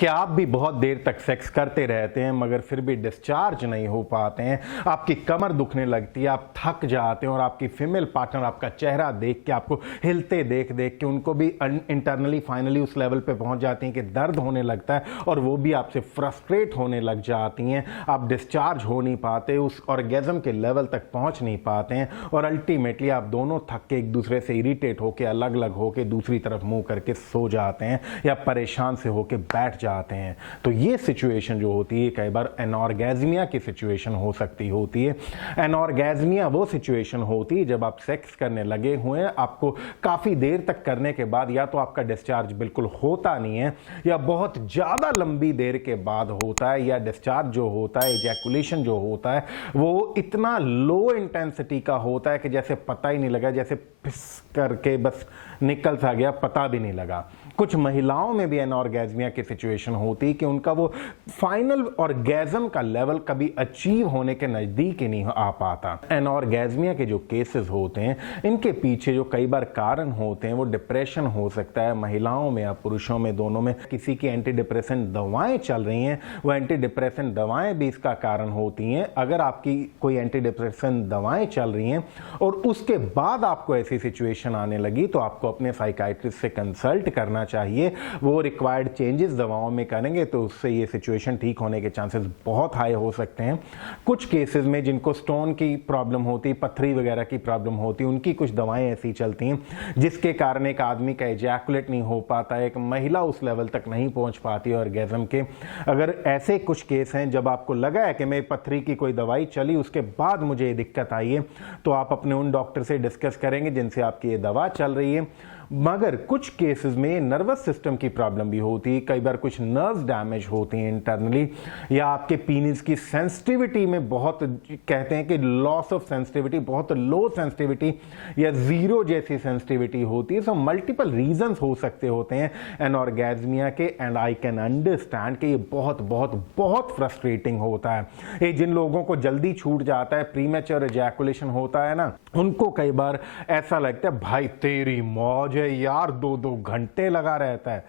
क्या आप भी बहुत देर तक सेक्स करते रहते हैं मगर फिर भी डिस्चार्ज नहीं हो पाते हैं? आपकी कमर दुखने लगती है, आप थक जाते हैं और आपकी फीमेल पार्टनर आपका चेहरा देख के, आपको हिलते देख देख के उनको भी इंटरनली फाइनली उस लेवल पे पहुंच जाती हैं कि दर्द होने लगता है और वो भी आपसे फ्रस्ट्रेट होने लग जाती हैं। आप डिस्चार्ज हो नहीं पाते, उस ऑर्गेज़म के लेवल तक पहुंच नहीं पाते हैं और अल्टीमेटली आप दोनों थक के एक दूसरे से इरिटेट होकर, अलग अलग होकर दूसरी तरफ मुंह करके सो जाते हैं या परेशान से होकर बैठ जाते हैं। तो ये सिचुएशन जो होती है कई बार एनॉर्गेज़मिया की सिचुएशन हो सकती होती है। एनॉर्गेज़मिया वो सिचुएशन होती है जब आप सेक्स करने लगे हुए हैं, आपको काफ़ी देर तक करने के बाद या तो आपका डिस्चार्ज बिल्कुल होता नहीं है या बहुत ज़्यादा लंबी देर के बाद होता है, या डिस्चार्ज जो होता है, एजैकुलेशन जो होता है वो इतना लो इंटेंसिटी का होता है कि जैसे पता ही नहीं लगा, जैसे फिस करके बस निकल सा गया, पता भी नहीं लगा। कुछ महिलाओं में भी एनॉर्गेज़मिया की सिचुएशन होती है कि उनका वो फाइनल ऑर्गेज़म का लेवल कभी अचीव होने के नज़दीक ही नहीं आ पाता। एनॉर्गेज़मिया के जो केसेस होते हैं इनके पीछे जो कई बार कारण होते हैं वो डिप्रेशन हो सकता है, महिलाओं में या पुरुषों में, दोनों में। किसी की एंटी डिप्रेसेंट दवाएं चल रही हैं, वो एंटी डिप्रेसेंट दवाएं भी इसका कारण होती हैं। अगर आपकी कोई एंटी डिप्रेसेंट दवाएं चल रही हैं और उसके बाद आपको ऐसी सिचुएशन आने लगी तो आपको अपने साइकाइट्रिस्ट से कंसल्ट करना चाहिए। वो रिक्वायर्ड चेंजेस दवाओं में करेंगे तो उससे ये सिचुएशन ठीक होने के चांसेस बहुत हाई हो सकते हैं। कुछ केसेस में जिनको स्टोन की प्रॉब्लम होती, पथरी वगैरह की प्रॉब्लम होती, उनकी कुछ दवाएं ऐसी चलती हैं जिसके कारण एक आदमी का एजैकुलेट नहीं हो पाता, एक महिला उस लेवल तक नहीं पहुंच पाती ऑर्गेज़म के। अगर ऐसे कुछ केस हैं जब आपको लगा है कि मेरी पथरी की कोई दवाई चली उसके बाद मुझे ये दिक्कत आई है, तो आप अपने उन डॉक्टर से डिस्कस करेंगे जिनसे आपकी ये दवा चल रही है। मगर कुछ केसेस में नर्वस सिस्टम की प्रॉब्लम भी होती है, कई बार कुछ नर्व्स डैमेज होती हैं इंटरनली, या आपके पीनिस की सेंसिटिविटी में बहुत, कहते हैं कि लॉस ऑफ सेंसिटिविटी, बहुत लो सेंसिटिविटी या जीरो जैसी सेंसिटिविटी होती है। सो मल्टीपल रीजंस हो सकते होते हैं एनॉर्गेज़मिया के, एंड आई कैन अंडरस्टैंड कि ये बहुत बहुत बहुत फ्रस्ट्रेटिंग होता है। ये जिन लोगों को जल्दी छूट जाता है, प्रीमेच्योर एजैकुलेशन होता है ना, उनको कई बार ऐसा लगता है भाई तेरी मौज यार, 2-2 घंटे लगा रहता है।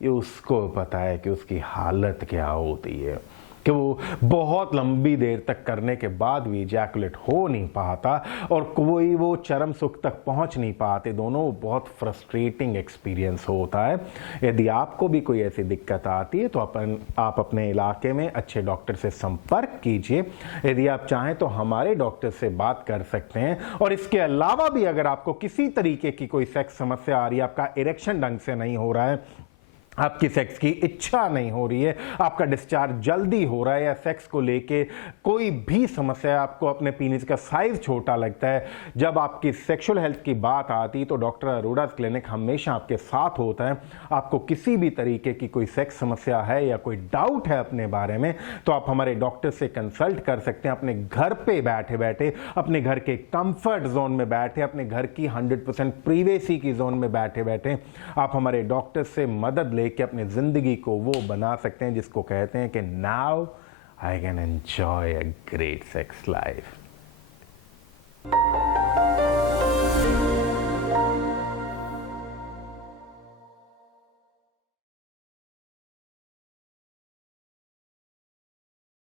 ये उसको पता है कि उसकी हालत क्या होती है, कि वो बहुत लंबी देर तक करने के बाद भी इजैकुलेट हो नहीं पाता और कोई वो चरम सुख तक पहुंच नहीं पाते। दोनों बहुत फ्रस्ट्रेटिंग एक्सपीरियंस होता है। यदि आपको भी कोई ऐसी दिक्कत आती है तो आप अपने इलाके में अच्छे डॉक्टर से संपर्क कीजिए। यदि आप चाहें तो हमारे डॉक्टर से बात कर सकते हैं। और इसके अलावा भी अगर आपको किसी तरीके की कोई सेक्स समस्या आ रही है, आपका इरेक्शन ढंग से नहीं हो रहा है, आपकी सेक्स की इच्छा नहीं हो रही है, आपका डिस्चार्ज जल्दी हो रहा है, या सेक्स को लेके कोई भी समस्या है, आपको अपने पीनिस का साइज छोटा लगता है, जब आपकी सेक्सुअल हेल्थ की बात आती तो डॉक्टर अरोड़ा क्लिनिक हमेशा आपके साथ होता है। आपको किसी भी तरीके की कोई सेक्स समस्या है या कोई डाउट है अपने बारे में तो आप हमारे डॉक्टर से कंसल्ट कर सकते हैं। अपने घर पे बैठे बैठे, अपने घर के कंफर्ट जोन में बैठे, अपने घर की 100% प्रीवेसी की जोन में बैठे बैठे आप हमारे डॉक्टर से मदद कि अपनी जिंदगी को वो बना सकते हैं जिसको कहते हैं कि now I can enjoy a great sex life.